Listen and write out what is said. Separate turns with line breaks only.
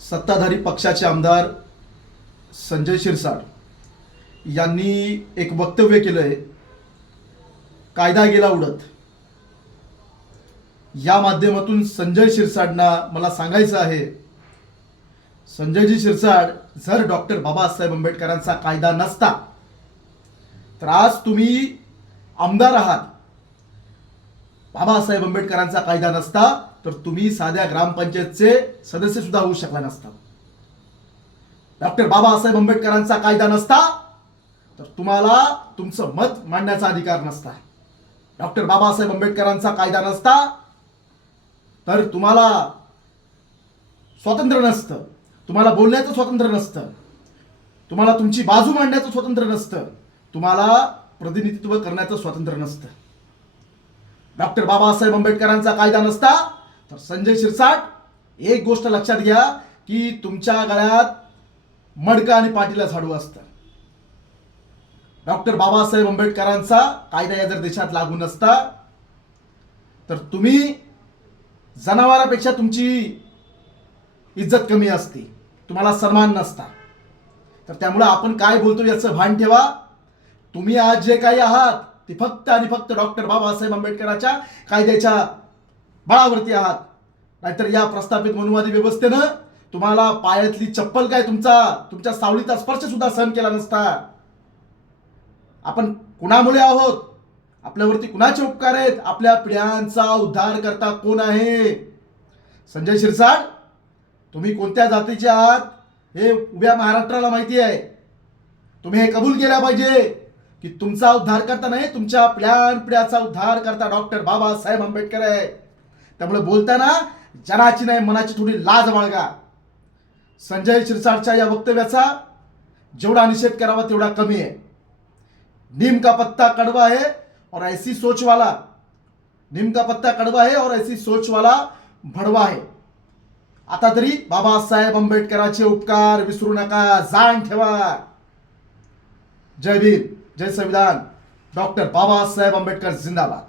सत्ताधारी पक्षाचे आमदार संजय शिरसाट यांनी एक वक्तव्य केलं आहे कायदा गेला उडत. या माध्यमातून संजय शिरसाटना मला सांगायचं आहे संजयजी शिरसाट जर डॉक्टर बाबासाहेब आंबेडकरांचा कायदा नसता तर आज तुम्ही आमदार आहात. बाबासाहेब आंबेडकरांचा कायदा नसता तर तुम्ही साध्या ग्रामपंचायतचे सदस्य सुद्धा होऊ शकला नसता. डॉक्टर बाबासाहेब आंबेडकरांचा कायदा नसता तर तुम्हाला तुमचं मत मांडण्याचा अधिकार नसता. डॉक्टर बाबासाहेब आंबेडकरांचा कायदा नसता तर तुम्हाला स्वातंत्र्य नसतं. तुम्हाला बोलण्याचं स्वातंत्र्य नसतं. तुम्हाला तुमची बाजू मांडण्याचं स्वातंत्र्य नसतं. तुम्हाला प्रतिनिधित्व करण्याचं स्वातंत्र्य नसतं. डॉक्टर बाबासाहेब आंबेडकरांचा कायदा नसता तर संजय शिरसाट एक गोष्ट लक्षात घ्या की तुमच्या गळ्यात मडका आणि पाठीला झाडू असतं. डॉक्टर बाबासाहेब आंबेडकरांचा कायदा या जर देशात लागू नसता तर तुम्ही जनावरापेक्षा तुमची इज्जत कमी असते तुम्हाला सन्मान नसता. तर त्यामुळं आपण काय बोलतो याचं भान ठेवा. तुम्ही आज जे काही आहात ते फक्त आणि फक्त डॉक्टर बाबासाहेब आंबेडकरांच्या कायद्याच्या बळावरती आहात. नाहीतर या प्रस्थापित मनुवादी व्यवस्थेनं तुम्हाला पायातली चप्पल काय तुमचा तुमच्या सावलीचा स्पर्श सुद्धा सहन केला नसता. आपण कुणामुळे आहोत? आपल्यावरती कुणाचे उपकार आहेत? आपल्या पिढ्यांचा उद्धार करता कोण आहे? संजय शिरसाट तुम्ही कोणत्या जातीचे आहात? हे उभ्या महाराष्ट्राला माहिती आहे. तुम्ही हे कबूल केल्या पाहिजे. की तुमचा उद्धार करता नाही तुमच्या प्लॅन पिढ्याचा उद्धार करता डॉक्टर बाबासाहेब आंबेडकर आहे. त्यामुळे बोलताना जनाची नाही मनाची थोडी लाज बाळगा. संजय शिरसाटच्या या वक्तव्याचा जेवढा निषेध करावा तेवढा कमी आहे. नीम का पत्ता कड़वा है और ऐसी सोच वाला नीम का पत्ता कड़वा है और ऐसी सोच वाला भडवा आहे. आता तरी बाबासाहेब आंबेडकरांचे उपकार विसरू नका जाण ठेवा. जय भीम. जय संविधान. डॉक्टर बाबासाहेब आंबेडकर जिंदाबाद.